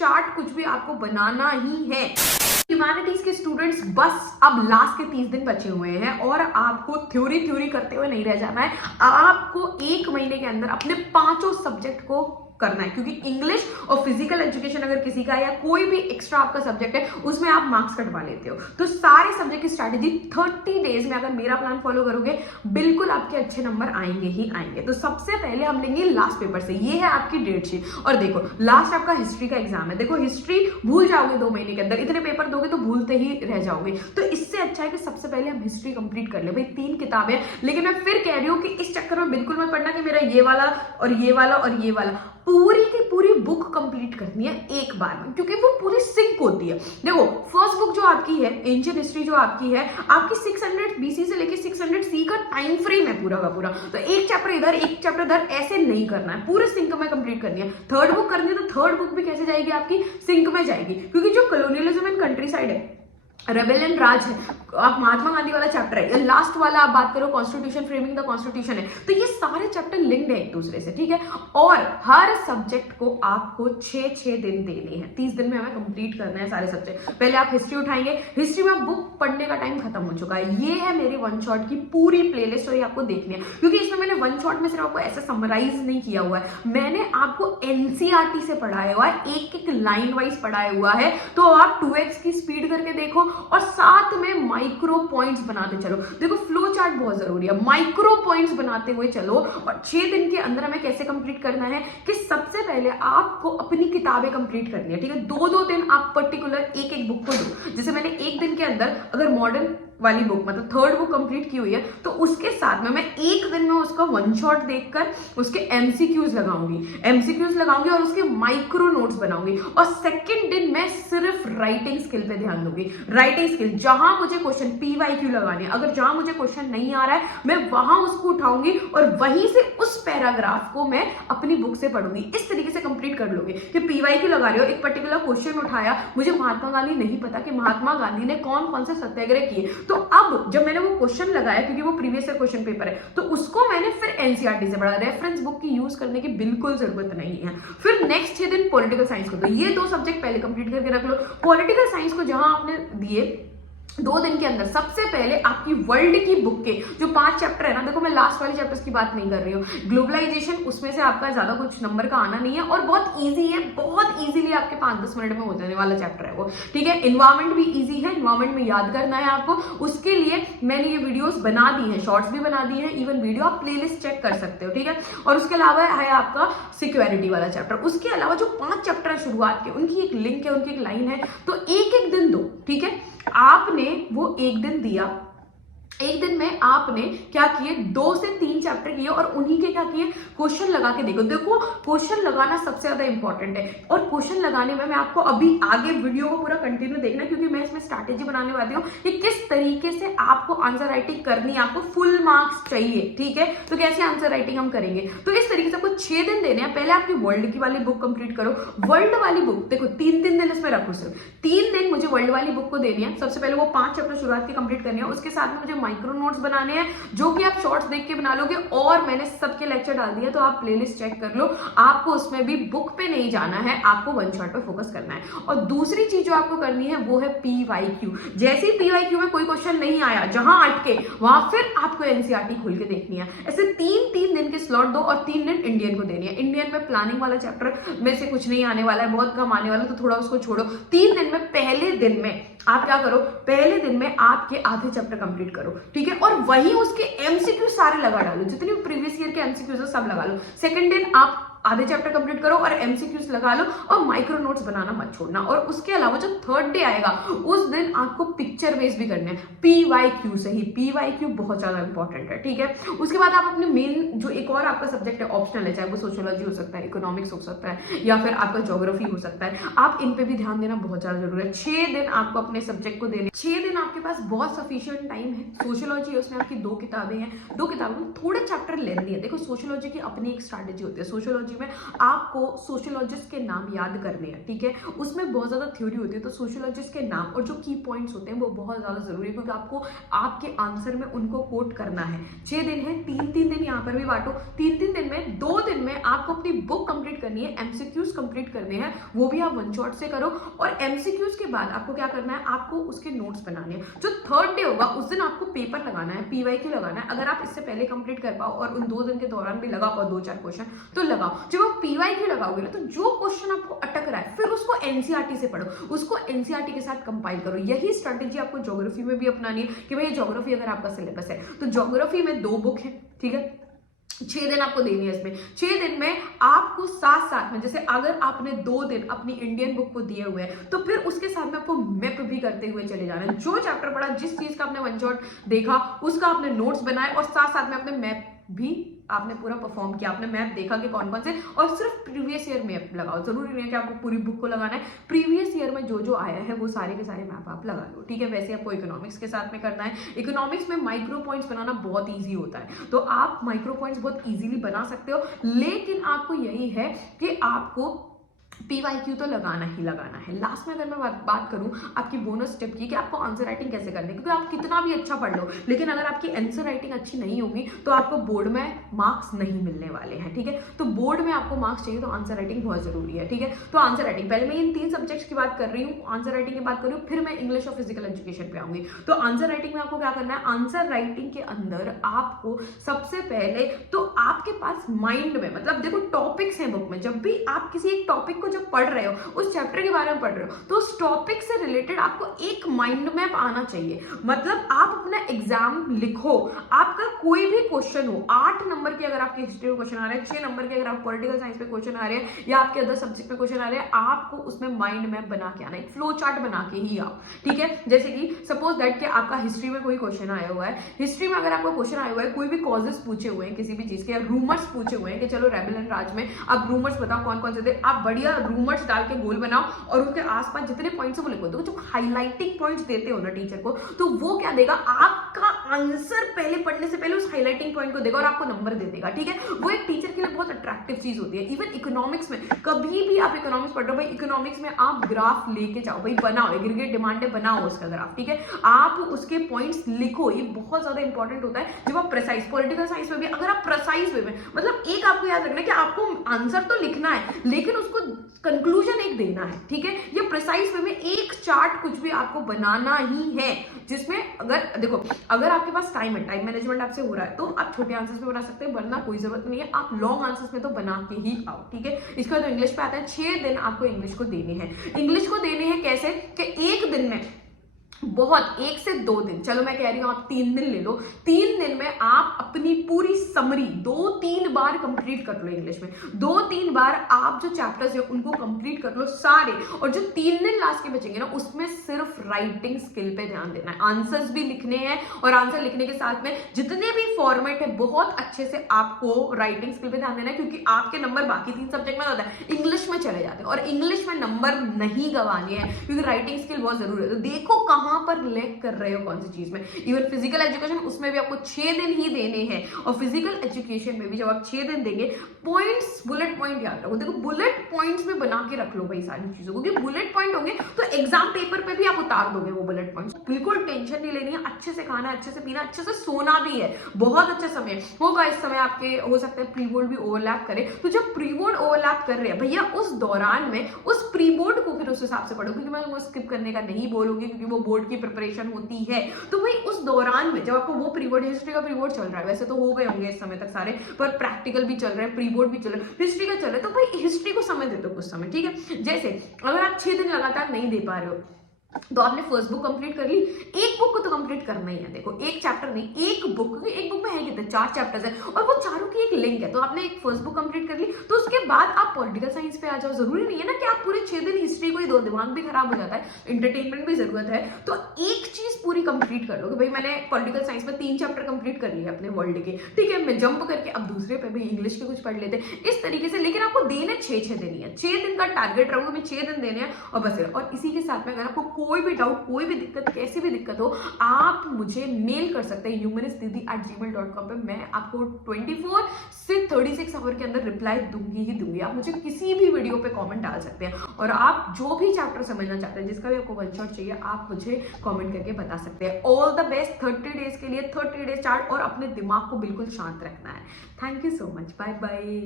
Chart कुछ भी आपको बनाना ही है। ह्यूमैनिटीज के स्टूडेंट्स बस अब लास्ट के 30 दिन बचे हुए हैं और आपको थ्योरी करते हुए नहीं रह जाना है। आपको 1 महीने के अंदर अपने 5 सब्जेक्ट को करना है, क्योंकि इंग्लिश और फिजिकल एजुकेशन अगर किसी का या कोई भी एक्स्ट्रा आपका सब्जेक्ट है उसमें आप मार्क्स कटवा लेते हो, तो सारे सब्जेक्ट की स्ट्रैटेजी 30 डेज में अगर मेरा प्लान फॉलो करोगे बिल्कुल आपके अच्छे नंबर आएंगे ही आएंगे। तो सबसे पहले हम लेंगे लास्ट पेपर से, ये है आपकी डेट शीट। और देखो लास्ट आपका हिस्ट्री का एग्जाम है, देखो हिस्ट्री भूल जाओगे 2 महीने के अंदर, इतने पेपर दोगे तो भूलते ही रह जाओगे। तो इससे अच्छा है कि सबसे पहले हम हिस्ट्री कंप्लीट कर ले। भाई 3 किताबें, लेकिन मैं फिर कह रही हूँ कि इस चक्कर में बिल्कुल मत पढ़ना कि मेरा ये वाला और ये वाला और ये वाला, पूरी की पूरी बुक कंप्लीट करनी है एक बार में, क्योंकि वो पूरी सिंक होती है। देखो फर्स्ट बुक जो आपकी है एंशिएंट हिस्ट्री जो आपकी है, आपकी 600 बीसी से लेके 600 सी का टाइम फ्रेम है पूरा का पूरा। तो एक चैप्टर इधर एक चैप्टर इधर ऐसे नहीं करना है, पूरे सिंक में कंप्लीट करनी है। थर्ड बुक करनी है तो थर्ड बुक भी कैसे जाएगी आपकी, सिंक में जाएगी, क्योंकि जो कॉलोनियलिज्म एंड कंट्री साइड है, रेबेलियन राज है, आप महात्मा गांधी वाला चैप्टर है, लास्ट वाला आप बात करो कॉन्स्टिट्यूशन फ्रेमिंग द कॉन्स्टिट्यूशन है, तो ये सारे चैप्टर लिंक्ड है एक दूसरे से, ठीक है। और हर सब्जेक्ट को आपको 6 दिन देने हैं, 30 दिन में हमें कंप्लीट करना है सारे सब्जेक्ट। पहले आप हिस्ट्री उठाएंगे, हिस्ट्री में बुक पढ़ने का टाइम खत्म हो चुका है। ये है मेरी वन शॉट की पूरी प्लेलिस्ट और ये आपको देखनी है, क्योंकि इसमें मैंने वन शॉट में सिर्फ आपको ऐसे समराइज नहीं किया हुआ है, मैंने आपको एनसीईआरटी से पढ़ाया हुआ है, एक लाइन वाइज पढ़ाया हुआ है। तो आप 2x की स्पीड करके देखो और साथ में माइक्रो पॉइंट्स बनाते चलो। देखो फ्लो चार्ट बहुत जरूरी है, माइक्रो पॉइंट्स बनाते हुए चलो। और 6 दिन के अंदर हमें कैसे कंप्लीट करना है कि सबसे पहले आपको अपनी किताबें कंप्लीट करनी है, ठीक है। 2 दिन आप पर्टिकुलर एक बुक को दो। जैसे मैंने 1 दिन के अंदर अगर मॉडर्न वाली बुक मतलब थर्ड बुक कंप्लीट की हुई है, तो उसके साथ में मैं 1 दिन में उसका वन शॉट देखकर उसके एमसीक्यूज लगाऊंगी और उसके माइक्रो नोट्स बनाऊंगी। और सेकंड दिन मैं सिर्फ राइटिंग स्किल पे ध्यान दूंगी। राइटिंग स्किल जहां मुझे क्वेश्चन पीवाईक्यू लगाने, अगर जहां मुझे क्वेश्चन नहीं आ रहा है मैं वहां उसको उठाऊंगी और वहीं से उस पैराग्राफ को मैं अपनी बुक से पढ़ूंगी। इस तरीके से कंप्लीट कर लोगे कि पीवाईक्यू लगा रहे हो, एक पर्टिकुलर क्वेश्चन उठाया, मुझे महात्मा गांधी नहीं पता कि महात्मा गांधी ने कौन कौन से सत्याग्रह किए, तो अब जब मैंने वो क्वेश्चन लगाया, क्योंकि वो प्रीवियस ईयर क्वेश्चन पेपर है, तो उसको मैंने फिर एनसीईआरटी से पढ़ा। रेफरेंस बुक की यूज करने की बिल्कुल जरूरत नहीं है। फिर नेक्स्ट 6 दिन पॉलिटिकल साइंस को दो, ये 2 सब्जेक्ट पहले कंप्लीट करके रख लो। पॉलिटिकल साइंस को जहां आपने दिए 2 दिन के अंदर, सबसे पहले आपकी वर्ल्ड की बुक के जो 5 चैप्टर है ना, देखो मैं लास्ट वाले चैप्टर्स की बात नहीं कर रही हूँ, ग्लोबलाइजेशन उसमें से आपका ज्यादा कुछ नंबर का आना नहीं है और बहुत इजी है, बहुत इजीली आपके 5-10 मिनट में हो जाने वाला चैप्टर है वो, ठीक है। एनवायरमेंट भी इजी है, एनवायरमेंट में याद करना है आपको, उसके लिए मैंने ये वीडियोस बना दी है, शॉर्ट्स भी बना दी है, इवन वीडियो आप प्लेलिस्ट चेक कर सकते हो, ठीक है। और उसके अलावा है आपका सिक्योरिटी वाला चैप्टर। उसके अलावा जो 5 चैप्टर है शुरुआत के, उनकी एक लिंक है, उनकी एक लाइन है, तो एक दिन दो, ठीक है। आपने वो 1 दिन दिया, 1 दिन में आपने क्या किए, 2 से 3 चैप्टर किए और उन्हीं के क्या किए, क्वेश्चन लगा के देखो क्वेश्चन लगाना सबसे ज्यादा इंपॉर्टेंट है। और क्वेश्चन लगाने में मैं आपको अभी आगे वीडियो को पूरा कंटिन्यू देखना, क्योंकि मैं इसमें स्ट्रैटेजी बनाने वाली हूँ कि किस तरीके से आपको आंसर राइटिंग करनी है, आपको फुल मार्क्स चाहिए, ठीक है। तो कैसे आंसर राइटिंग हम करेंगे, तो इस तरीके से आपको 6 दिन देने हैं। पहले आपकी वर्ल्ड की वाली बुक कंप्लीट करो। वर्ल्ड वाली बुक देखो 3 दिन इसमें रखो, सिर्फ 3 दिन मुझे वर्ल्ड वाली बुक को देनी है। सबसे पहले वो 5 चैप्टर शुरुआत की कंप्लीट करनी है, उसके साथ में मुझे माइक्रो नोट्स बनाने हैं जो कि आप शॉर्ट्स देख के बना लोगे, और मैंने सबके लेक्चर डाल दिया, तो आप प्लेलिस्ट चेक कर लो। आपको उसमें भी बुक पे नहीं जाना है, आपको वन शॉट पे फोकस करना है। और दूसरी चीज जो आपको करनी है वो है पीवाईक्यू। जैसे ही पीवाईक्यू में कोई क्वेश्चन नहीं आया, जहां अटके वहां फिर आपको एनसीईआरटी खोल के देखनी है। ऐसे 3 दिन के स्लॉट दो और 3 दिन इंडियन को देनी है। इंडियन में प्लानिंग वाला चैप्टर में से कुछ नहीं आने वाला है, बहुत कम आने वाला है, तो थोड़ा उसको छोड़ो। 3 दिन में पहले दिन में आप क्या करो, पहले दिन में आपके आधे चैप्टर कंप्लीट करो, ठीक है। और वही उसके एमसीक्यू सारे लगा डालो, जितने प्रीवियस ईयर के एमसीक्यूज है सब लगा लो। सेकंड दिन आप आधे चैप्टर कंप्लीट करो और एमसीक्यूज लगा लो और माइक्रो नोट्स बनाना मत छोड़ना। और उसके अलावा जो थर्ड डे आएगा उस दिन आपको पिक्चर बेस भी करने हैं, पीवाईक्यू से ही। पीवाईक्यू बहुत ज्यादा इंपॉर्टेंट है, ठीक है। उसके बाद आप अपने मेन जो एक और आपका सब्जेक्ट है ऑप्शनल है, चाहे वो सोशियोलॉजी हो सकता है, इकोनॉमिक्स हो सकता है, या फिर आपका ज्योग्राफी हो सकता है, आप इन पे भी ध्यान देना बहुत ज्यादा जरूरी है। 6 दिन आपको अपने सब्जेक्ट को देने, 6 दिन आपके पास बहुत सफिशिएंट टाइम है। सोशियोलॉजी है, उसमें आपकी 2 किताबें हैं, 2 किताबों में थोड़े चैप्टर लेंदी है। देखो सोशियोलॉजी की अपनी एक स्ट्रैटेजी होती है, सोशियोलॉजी सोशियोलॉजी में आपको सोशियोलॉजिस्ट के नाम याद करने हैं, ठीक है। उसमें बहुत ज्यादा थ्योरी होती है, तो सोशियोलॉजिस्ट के नाम और जो की पॉइंट्स होते हैं वो बहुत ज्यादा जरूरी है, क्योंकि आपको आपके आंसर में उनको कोट करना है। 6 दिन है, 3-3 दिन यहाँ पर भी बांटो। 3-3 दिन में 2 दिन में आपको अपनी बुक कंप्लीट करनी है, एमसीक्यूज कंप्लीट करने हैं, वो भी आप वन शॉट से करो। और एमसीक्यूज के बाद आपको क्या करना है, आपको उसके नोट्स बनाने हैं। जो 3rd डे होगा उस दिन आपको पेपर लगाना है, पीवाईक्यू लगाना है। अगर आप इससे पहले कंप्लीट कर पाओ और उन 2 दिन के दौरान भी लगा पाओ 2-4 क्वेश्चन तो लगाओ। जब आप पीवाईक्यू लगाओगे ना, तो जो क्वेश्चन आपको अटक रहा है फिर उसको एनसीईआरटी से पढ़ो, उसको एनसीईआरटी के साथ कंपाइल करो। यही स्ट्रेटेजी आपको ज्योग्राफी में भी अपनानी है कि भाई ज्योग्राफी अगर आपका सिलेबस है तो ज्योग्राफी में 2 बुक है, ठीक है। 6 दिन आपको देनी है इसमें। 6 दिन में आपको साथ साथ में, जैसे अगर आपने 2 दिन अपनी इंडियन बुक को दिए हुए हैं तो फिर उसके साथ में आपको मैप भी करते हुए चले जाना है। जो चैप्टर पढ़ा, जिस चीज का आपने वन शॉट देखा, उसका आपने नोट्स बनाए और साथ साथ में आपने मैप भी आपने पूरा परफॉर्म किया। आपने मैप देखा कि कौन कौन से, और सिर्फ प्रीवियस ईयर मैप लगाओ। जरूरी नहीं है कि आपको पूरी बुक को लगाना है, प्रीवियस ईयर में जो जो आया है वो सारे के सारे मैप आप लगा लो, ठीक है। वैसे आपको इकोनॉमिक्स के साथ में करना है। इकोनॉमिक्स में माइक्रो पॉइंट्स बनाना बहुत ईजी होता है, तो आप माइक्रो पॉइंट्स बहुत ईजिली बना सकते हो, लेकिन आपको यही है कि आपको पीवाईक्यू तो लगाना ही लगाना है। लास्ट में अगर मैं बात करूं आपकी बोनस टिप की कि आपको आंसर राइटिंग कैसे करनी है, क्योंकि आप कितना भी अच्छा पढ़ लो लेकिन अगर आपकी आंसर राइटिंग अच्छी नहीं होगी तो आपको बोर्ड में मार्क्स नहीं मिलने वाले हैं, ठीक है। तो बोर्ड में आपको मार्क्स चाहिए तो आंसर राइटिंग बहुत जरूरी है, ठीक है। तो आंसर राइटिंग, पहले मैं इन 3 सब्जेक्ट्स की बात कर रही हूँ, आंसर राइटिंग की बात कर रही हूँ, फिर मैं इंग्लिश और फिजिकल एजुकेशन पे आऊंगी। तो आंसर राइटिंग में आपको क्या करना है, आंसर राइटिंग के अंदर आपको सबसे पहले तो आपके पास माइंड में, मतलब देखो टॉपिक्स हैं बुक में, जब भी आप किसी एक टॉपिक को जब पढ़ रहे हो, उस चैप्टर के बारे में पढ़ रहे हो, तो उस टॉपिक से रिलेटेड आपको एक माइंड मैप आना चाहिए। मतलब आप अपना एग्जाम लिखो, आपका कोई भी क्वेश्चन हो, 8 नंबर के अगर आपके हिस्ट्री में क्वेश्चन आ रहे हैं, 6 नंबर के अगर आप पॉलिटिकल साइंस पे क्वेश्चन आ रहे हैं या आपके अदर सब्जेक्ट में क्वेश्चन आ रहे हैं, आपको उसमें माइंड मैप बना के आना, एक फ्लो चार्ट बना के ही आओ, ठीक है। जैसे कि सपोज दैट कि आपका हिस्ट्री में कोई क्वेश्चन आया हुआ है, हिस्ट्री में अगर आपको क्वेश्चन आया हुआ है, कोई भी कॉजेस पूछे हुए हैं किसी भी चीज के, या रूमर्स पूछे हुए हैं कि चलो रेबेल एंड राज में आप रूमर्स बताओ कौन कौन से थे, आप बढ़िया रूमर्स डाल के गोल बनाओ और उसके आसपास जितने पॉइंट्स है वो लिखो। तो जब हाईलाइटिंग पॉइंट्स देते हो ना टीचर को, तो वो क्या देगा, आपका आंसर पहले पढ़ने से पहले उस हाईलाइटिंग पॉइंट को देगा और आपको नंबर दे देगा, ठीक है। वो एक टीचर के लिए बहुत अट्रैक्टिव चीज होती है। इवन इकोनॉमिक्स में, कभी भी आप इकोनॉमिक्स पढ़ रहे हो भाई, इकोनॉमिक्स में आप ग्राफ लेके जाओ भाई, बनाओ एग्रीगेट डिमांड बनाओ उसका ग्राफ, ठीक है। आप उसके पॉइंट्स लिखो, ये बहुत ज्यादा इंपॉर्टेंट होता है जब आप प्रिसाइज, पॉलिटिकल साइंस में भी अगर आप प्रिसाइज वे में, मतलब एक आपको याद रखना है कि आपको आंसर तो लिखना है लेकिन उसको कंक्लूजन एक देना है, ठीक है। ये प्रिसाइज वे में एक चार्ट कुछ भी आपको बनाना ही है, जिसमें अगर देखो अगर आपके पास टाइम है, टाइम मैनेजमेंट आपसे हो रहा है, तो आप छोटे आंसर्स में बना सकते हैं, वरना कोई जरूरत नहीं है, आप लॉन्ग आंसर्स में तो बना के ही आओ, ठीक है। इसके बाद इंग्लिश पे आता है। 6 दिन आपको इंग्लिश को देने हैं। इंग्लिश को देने हैं कैसे कि एक दिन में बहुत 1 से 2 दिन, चलो मैं कह रही हूं आप 3 दिन ले लो, 3 दिन में आप अपनी पूरी समरी 2-3 बार कंप्लीट कर लो इंग्लिश में, 2-3 बार आप जो चैप्टर्स है उनको कंप्लीट कर लो सारे, और जो 3 दिन लास्ट के बचेंगे ना उसमें सिर्फ राइटिंग स्किल पे ध्यान देना है। आंसर्स भी लिखने हैं और आंसर लिखने के साथ में जितने भी फॉर्मेट है बहुत अच्छे से आपको राइटिंग स्किल पे ध्यान देना है, क्योंकि आपके नंबर बाकी 3 सब्जेक्ट में होता है, इंग्लिश में चले जाते हैं और इंग्लिश में नंबर नहीं गंवाने हैं, क्योंकि राइटिंग स्किल बहुत जरूरी है। तो देखो कहां पर लैग कर रहे हो कौन सी चीज में। इवन फिजिकल एजुकेशन, उसमें भी आपको 6 दिन ही देने हैं, और फिजिकल एजुकेशन में भी जब आप 6 दिन देंगे, पॉइंट्स बुलेट पॉइंट याद रखो। देखो बुलेट पॉइंट्स में बना के रख लो भाई सारी चीजों को, क्योंकि बुलेट पॉइंट होंगे तो एग्जाम पेपर पे भी आप उतार दोगे वो बुलेट पॉइंट्स। बिल्कुल टेंशन नहीं लेनी है, अच्छे से खाना, अच्छे से पीना, अच्छे से सोना भी है, बहुत अच्छा समय होगा इस समय आपके, हो सकता है प्री बोर्ड भी ओवरलैप करे, तो जब प्री बोर्ड ओवरलैप कर रहे हैं भैया उस दौरान में उस प्री बोर्ड को फिर उस हिसाब से पढ़ो, क्योंकि मैं वो स्किप करने का नहीं बोलूंगी क्योंकि वो बोर्ड की प्रिपरेशन होती है। तो भाई उस दौरान में जब आपको वो प्री बोर्ड, हिस्ट्री का प्री बोर्ड चल रहा है, वैसे तो हो गए होंगे इस समय तक सारे, पर प्रैक्टिकल भी चल रहे हैं, प्री बोर्ड भी चल रहा है, हिस्ट्री का चल रहा है, तो भाई हिस्ट्री को समय दे दो कुछ समय, ठीक है। जैसे अगर आप 6 दिन लगातार नहीं दे पा रहे हो तो आपने फर्स्ट बुक कंप्लीट कर ली, एक बुक को तो कंप्लीट करना ही है। देखो एक चैप्टर नहीं, एक बुक, क्योंकि एक बुक में है कितने 4 चैप्टर्स है और वो चारों की एक लिंक है, तो आपने एक फर्स्ट बुक कंप्लीट कर ली, तो उसके बाद आप पॉलिटिकल साइंस पे आ जाओ। जरूरी नहीं है ना कि आप पूरे 6 दिन हिस्ट्री को ही दो, दिमाग भी खराब हो जाता है, इंटरटेनमेंट भी जरूरत है, तो एक चीज पूरी कंप्लीट कर लो कि भाई मैंने पॉलिटिकल साइंस में 3 चैप्टर कंप्लीट कर लिए अपने वर्ल्ड के, ठीक है, मैं जंप करके अब दूसरे पे भी इंग्लिश के कुछ पढ़ लेते इस तरीके से। लेकिन आपको देने 6 दिन ही है, 6 दिन का टारगेट रखो, 6 दिन देने हैं और बस। और इसी के साथ में अगर आपको कोई भी डाउट, कोई भी दिक्कत, कैसी भी दिक्कत हो, आप मुझे मेल कर सकते हैं humanistdidi@gmail.com पे। मैं आपको 24 से 36 आवर के अंदर रिप्लाई दूंगी ही दूंगी। आप मुझे किसी भी वीडियो पे कमेंट डाल सकते हैं और आप जो भी चैप्टर समझना चाहते हैं, जिसका भी आपको वन शॉट चाहिए, आप मुझे कमेंट करके बता सकते हैं। ऑल द बेस्ट 30 डेज के लिए, 30 डेज चार्ट, और अपने दिमाग को बिल्कुल शांत रखना है। Thank you so much, bye bye.